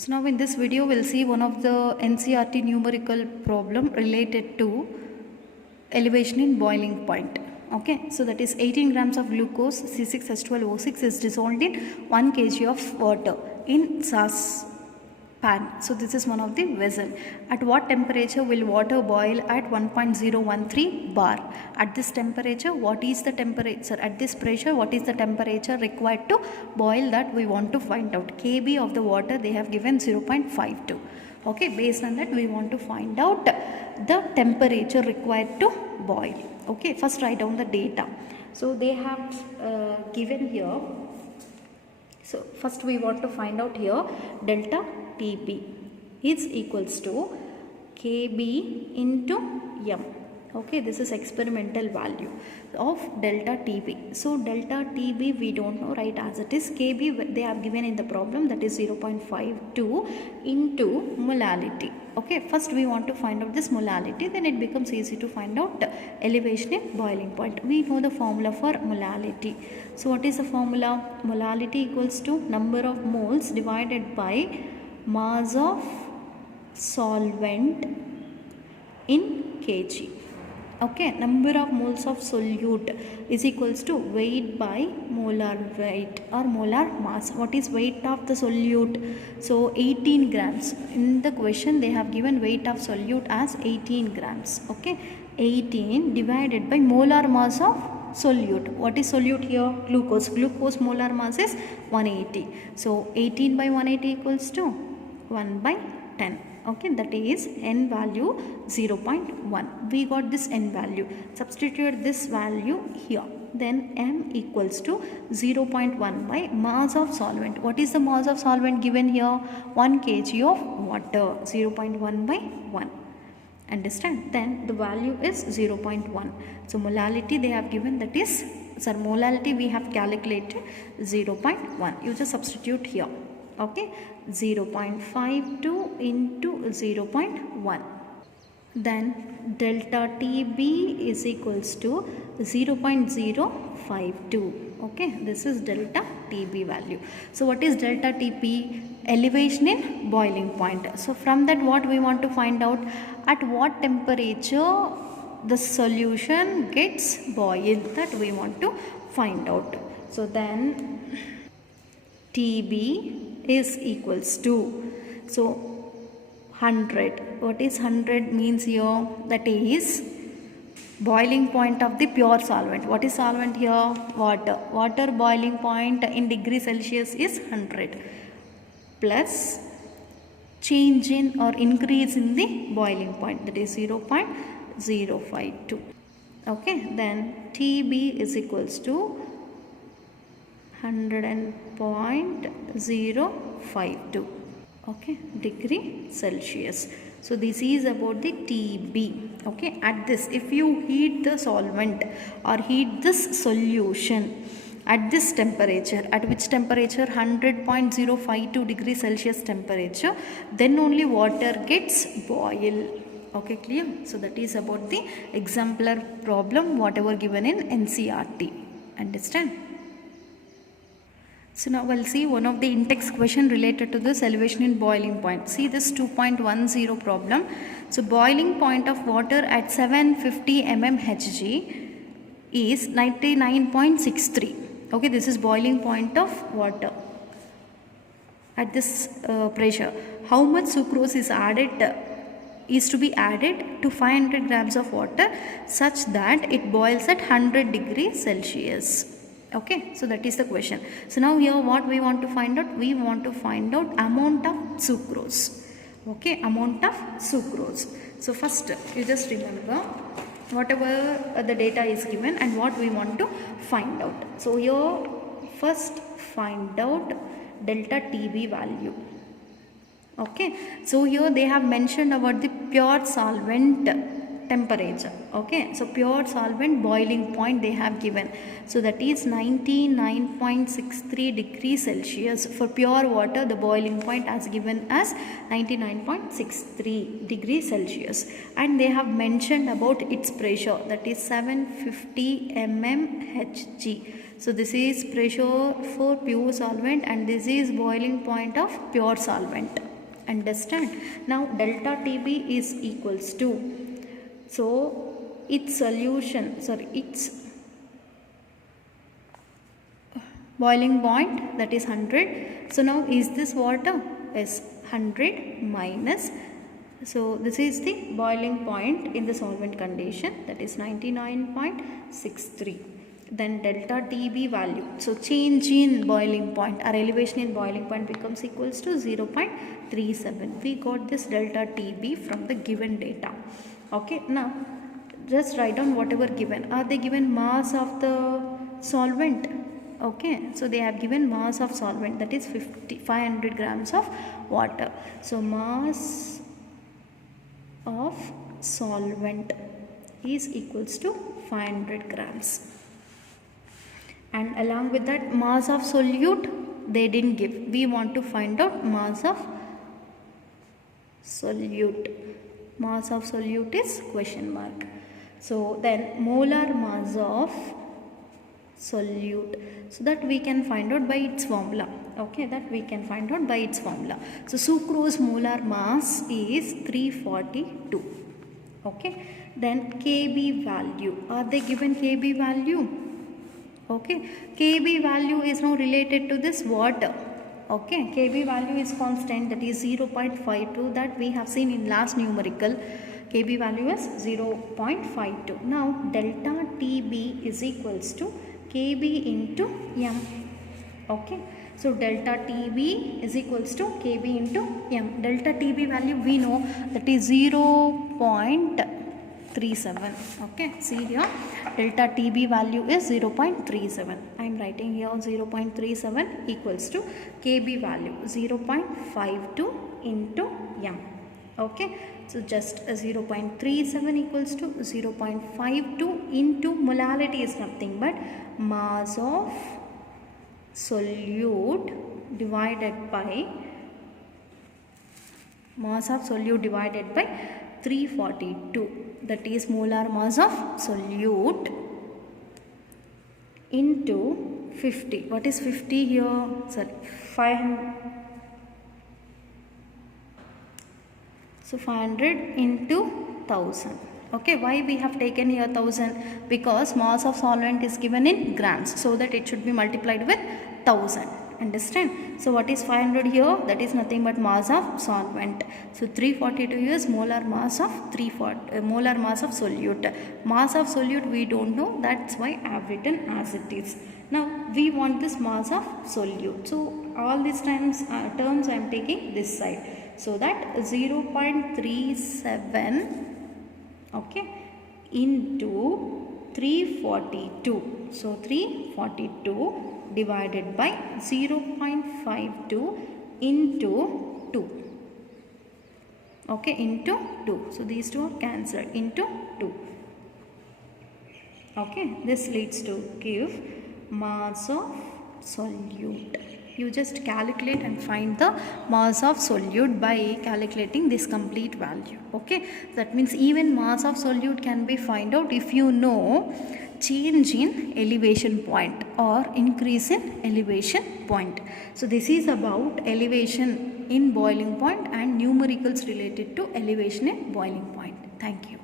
So now in this video we'll see one of the NCERT numerical problem related to elevation in boiling point. Okay, so that is 18 grams of glucose C6H12O6 is dissolved in 1 kg of water in sauce pan. So this is one of the vessel. At what temperature will water boil at 1.013 bar? At this temperature, what is the temperature? At this pressure, what is the temperature required to boil, that we want to find out. Kb of the water they have given 0.52. Okay, based on that we want to find out the temperature required to boil. Okay, first write down the data. So they have given here. So first we want to find out here delta Tb is equals to Kb into m. Okay, this is experimental value of delta Tb. So delta Tb we don't know, right, as it is. Kb they have given in the problem, that is 0.52 into molality. Okay, first we want to find out this molality, then it becomes easy to find out elevation in boiling point. We know the formula for molality. So what is the formula? Molality equals to number of moles divided by mass of solvent in kg. Okay, number of moles of solute is equals to weight by molar weight or molar mass. What is weight of the solute? So 18 grams. In the question they have given weight of solute as 18 grams. Okay, 18 divided by molar mass of solute. What is solute here? Glucose. Glucose molar mass is 180. So 18 by 180 equals to 1 by 10. Okay, that is n value 0.1. We got this n value. Substitute this value here. Then m equals to 0.1 by mass of solvent. What is the mass of solvent given here? 1 kg of water. 0.1 by 1. Understand? Then the value is 0.1. So molality they have given, that is, molality we have calculated 0.1. You just substitute here. Okay, 0.52 into 0.1. Then delta Tb is equals to 0.052. Okay, this is delta Tb value. So what is delta Tb? Elevation in boiling point. So from that what we want to find out? At what temperature the solution gets boiled, that we want to find out. So then Tb is equals to, so 100. What is 100 means here? That is boiling point of the pure solvent. What is solvent here? Water. Water boiling point in degree Celsius is 100 plus change in or increase in the boiling point, that is 0.052. Okay, then Tb is equals to 100.052. Okay, degree Celsius. So this is about the Tb. Okay, at this, if you heat the solvent or heat this solution at this temperature, at which temperature? 100.052 degree Celsius temperature, then only water gets boil. Okay, clear? So that is about the exemplar problem whatever given in NCERT. Understand? So now we'll see one of the in-text question related to this elevation in boiling point. See this 2.10 problem. So boiling point of water at 750 mmHg is 99.63. Okay, this is boiling point of water at this pressure. How much sucrose is to be added to 500 grams of water such that it boils at 100 degrees Celsius. Okay, so that is the question. So now here what we want to find out? We want to find out amount of sucrose. Okay, amount of sucrose. So first you just remember whatever the data is given and what we want to find out. So here first find out delta Tb value. Okay, so here they have mentioned about the pure solvent temperature. Okay, so pure solvent boiling point they have given, so that is 99.63 degrees Celsius. For pure water the boiling point as given as 99.63 degrees Celsius, and they have mentioned about its pressure, that is 750 mmHg. So this is pressure for pure solvent and this is boiling point of pure solvent. Understand? Now delta TB is equals to, so its solution, its boiling point, that is 100. So now is this water? Yes, 100 minus, so this is the boiling point in the solvent condition, that is 99.63. Then delta TB value, so change in boiling point or elevation in boiling point becomes equals to 0.37. We got this delta TB from the given data. Okay, now just write down whatever given. Are they given mass of the solvent? Okay, so they have given mass of solvent, that is 500 grams of water. So mass of solvent is equals to 500 grams. And along with that, mass of solute they didn't give. We want to find out mass of solute. Mass of solute is question mark. So then molar mass of solute, so that we can find out by its formula. Okay, that we can find out by its formula. So sucrose molar mass is 342. Okay, then Kb value, are they given Kb value? Okay, Kb value is now related to this water. Okay, Kb value is constant, that is 0.52, that we have seen in last numerical. Kb value is 0.52. Now delta TB is equals to Kb into m. Okay, so delta TB is equals to Kb into m. Delta TB value we know, that is 0.37. Okay, see here, delta TB value is 0.37. I am writing here 0.37 equals to Kb value 0.52 into m. Okay, so just 0.37 equals to 0.52 into molality is nothing but mass of solute divided by 342, that is molar mass of solute into 50. What is 50 here? Sorry, 500. So 500 into 1000. Okay, why we have taken here 1000? Because mass of solvent is given in grams, so that it should be multiplied with 1000. Understand? So what is 500 here? That is nothing but mass of solvent. So 342 is molar mass of solute. Mass of solute we don't know, that's why I have written as it is. Now we want this mass of solute. So all these terms I am taking this side. So that 0.37, okay, into 342. So 342 divided by 0.52 into 2. Okay, into 2. So these two are cancelled, into 2. Okay, this leads to give mass of solute. You just calculate and find the mass of solute by calculating this complete value. Okay, that means even mass of solute can be find out if you know change in elevation point or increase in elevation point. So this is about elevation in boiling point and numericals related to elevation in boiling point. Thank you.